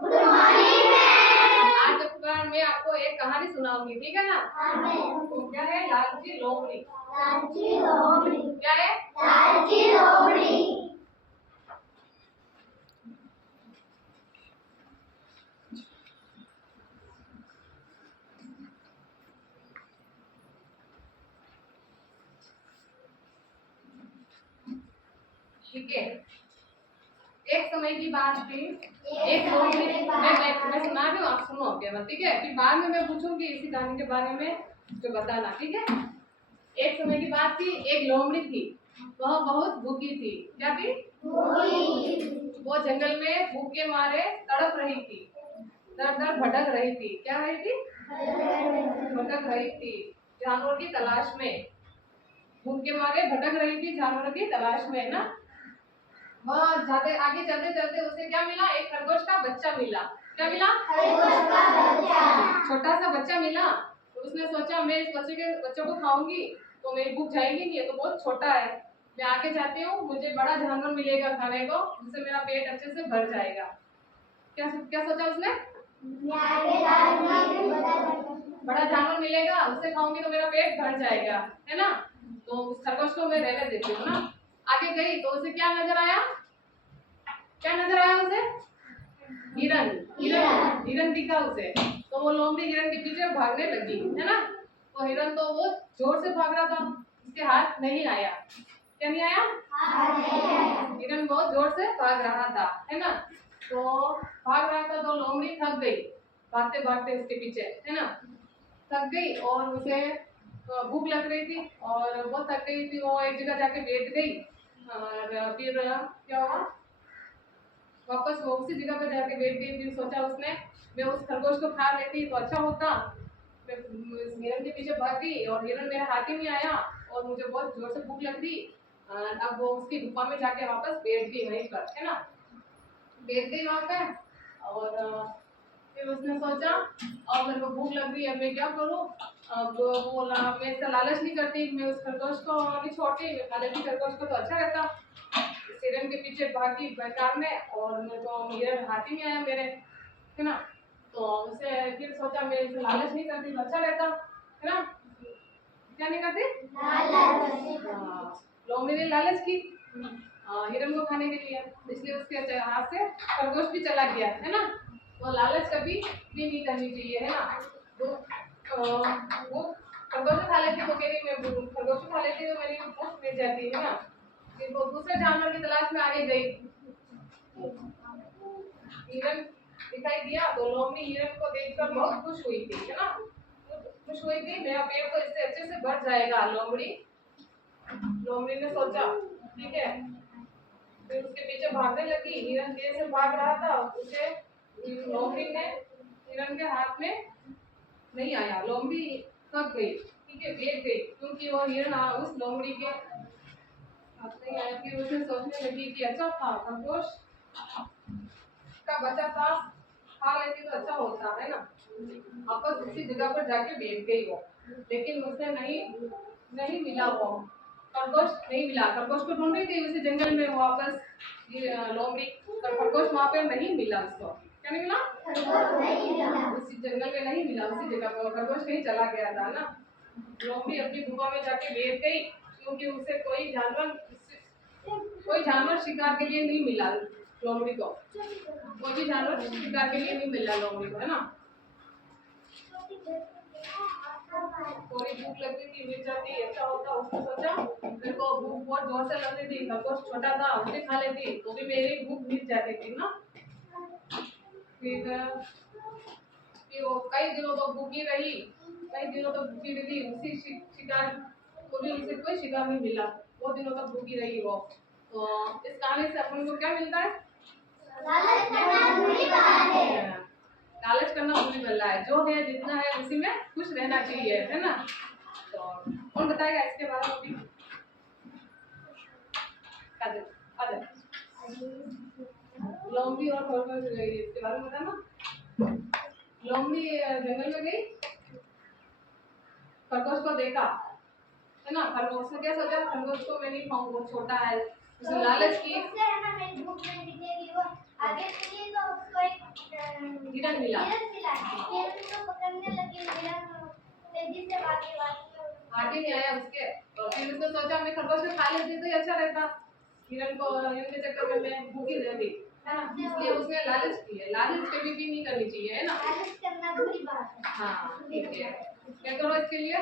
Good morning ma'am. आज मैं आपको एक कहानी सुनाऊंगी, ठीक है ना? तो क्या है? लालची लोमड़ी। लालची लोमड़ी। क्या है? लालची लोमड़ी। ठीक है, एक समय की बात थी। एक लोमड़ी, मैं सुना रही हूँ, आप सुनो केवल, ठीक है? फिर बाद में मैं पूछूंगी इसी कहानी के बारे में, तो बताना, ठीक है? एक समय की बात थी, एक लोमड़ी थी, वह बहुत भूखी थी। क्या थी? भूखी। वो जंगल में भूख के मारे तड़प रही थी, दर दर भटक रही थी। क्या रही थी? भटक रही थी जानवरों की तलाश में। भूख के मारे भटक रही थी जानवरों की तलाश में ना। वह जाते आगे चलते चलते उसे क्या मिला? एक खरगोश का बच्चा मिला। क्या मिला? खरगोश का बच्चा। छोटा सा बच्चा मिला। तो उसने सोचा मैं इस बच्चों को खाऊंगी तो मेरी भूख जाएगी नहीं, ये तो बहुत छोटा है। मैं आगे जाती हूँ, मुझे बड़ा जानवर मिलेगा खाने को, जिससे मेरा पेट अच्छे से भर जाएगा। क्या क्या सोचा उसने? बड़ा जानवर मिलेगा, उससे खाऊंगी तो मेरा पेट भर जाएगा, है ना? तो उस खरगोश को मैं रहने देती हूँ ना। आगे गई तो उसे क्या नजर आया? क्या नजर आया उसे? हिरन। हिरन हिरन दिखा उसे। तो वो लोमड़ी हिरन के पीछे भागने लगी, है ना? तो हिरन तो वो जोर से भाग रहा था, उसके हाथ नहीं आया। क्या नहीं आया? हिरन बहुत जोर से भाग रहा था, है ना? तो भाग रहा था तो लोमड़ी थक गई भागते भागते उसके पीछे, है ना? थक गई और उसे भूख लग रही थी और वो थक गई थी। वो एक जगह जाके बैठ गई और फिर क्या हुआ? वापस वो उसी जगह पर जाके बैठ गई। फिर सोचा उसने मैं उस खरगोश को खा लेती तो अच्छा होता। मैं हिरन के पीछे भाग गई और हिरन मेरे हाथ ही नहीं आया और मुझे बहुत जोर से भूख लग रही। अब वो उसकी गुफा में जाके वापस बैठ गई वहीं पर, है ना? बैठ गई वहां पे और फिर उसने सोचा अब मेरे को भूख लग रही है, मैं क्या करूँ? अब वो बोला मैं इसका लालच नहीं करती, मैं उस खरगोश को अभी छोटी खा लेती खरगोश को तो अच्छा रहता। हिरन के पीछे भागी बेकार में और मेरे को हिरन हाथ ही नहीं आया मेरे, है ना? तो उसे फिर सोचा मैं इसे लालच नहीं करती तो अच्छा रहता, है ना? क्या नहीं करती? लोमड़ी ने लालच की हिरन को खाने के लिए, इसलिए उसके हाथ से खरगोश भी चला गया, है ना? तो लालच कभी भी नहीं करनी चाहिए, है ना? तो वो खरगोश खा लेती तो मेरी मैं खरगोश खा लेती तो मेरी भूख मिट जाती, है ना? फिर वो दूसरे जानवर की तलाश में आगे गई। हिरन दिखाई दिया तो लोमड़ी हिरन को देखकर बहुत खुश हुई थी, है ना? खुश हुई थी, मेरा पेट तो इससे अच्छे से भर जाएगा। लोमड़ी ने सोचा, ठीक है। फिर उसके पीछे भागने लगी। हिरन तेज से भाग रहा था, उसे लोमड़ी ने हिरन के हाथ में नहीं आया। लोमड़ी थक गई, ठीक है, बैठ गई क्योंकि वो हिरन उस लोमड़ी के हाथ नहीं आया। फिर उसे सोचने लगी कि अच्छा था खरगोश का बच्चा था, खा लेती तो अच्छा होता, है ना? वापस उसी जगह पर जाके बैठ गई वो, लेकिन उसे नहीं मिला वो खरगोश, नहीं मिला। खरगोश को ढूंढ रही थी उसी जंगल में वापस लोमड़ी, पर खरगोश वहां पे नहीं मिला उसको। क्या नहीं मिला? उसी जंगल में नहीं मिला, उसी जगह पर खरगोश कहीं चला गया था ना। लोमड़ी अपनी गुफा में जाके बैठ गई क्योंकि उसे कोई जानवर शिकार के लिए नहीं मिला। लोमड़ी को कोई भी जानवर शिकार के लिए नहीं मिला लोमड़ी को, है ना? थोड़ी भूख लगती थी, मिल जाती अच्छा होता। उसने सोचा मेरे को भूख बहुत जोर से लगती थी, खरगोश छोटा था उसे खा लेती तो भी मेरी भूख मिट जाती थी ना। फिर वो कई दिनों तक भूखी रही, कई दिनों तक भूखी रही। उसी शिकार को भी उसे कोई शिकार नहीं मिला, बहुत दिनों तक भूखी रही वो। तो इस कहानी से अपन को क्या मिलता है? लालच करना बुरी बला है। जो है जितना है उसी में खुश रहना चाहिए, है ना? तो कौन बताएगा इसके बारे में भी? लोमड़ी और खरगोश गई, इसके बारे में बताना। लोमड़ी जंगल में गई, खरगोश को देखा, है ना? खरगोश ने क्या सोचा? खरगोश को मैं नहीं खाऊंगा, वो छोटा है। उसने लालच की, हिरन मिला। हिरन मिला, हिरन को पकड़ने लगे, हिरन तेजी से भागे आगे नहीं आया उसके, और फिर उसने सोचा मैं खरगोश को खा लेती तो ही अच्छा रहता, हिरन के चक्कर में मैं भूखी रहती, है ना। इसलिए उसने लालच की है, लालच कभी भी नहीं करनी चाहिए, है ना। लालच करना बुरी बात है। हाँ ठीक है, क्या करो इसके लिए।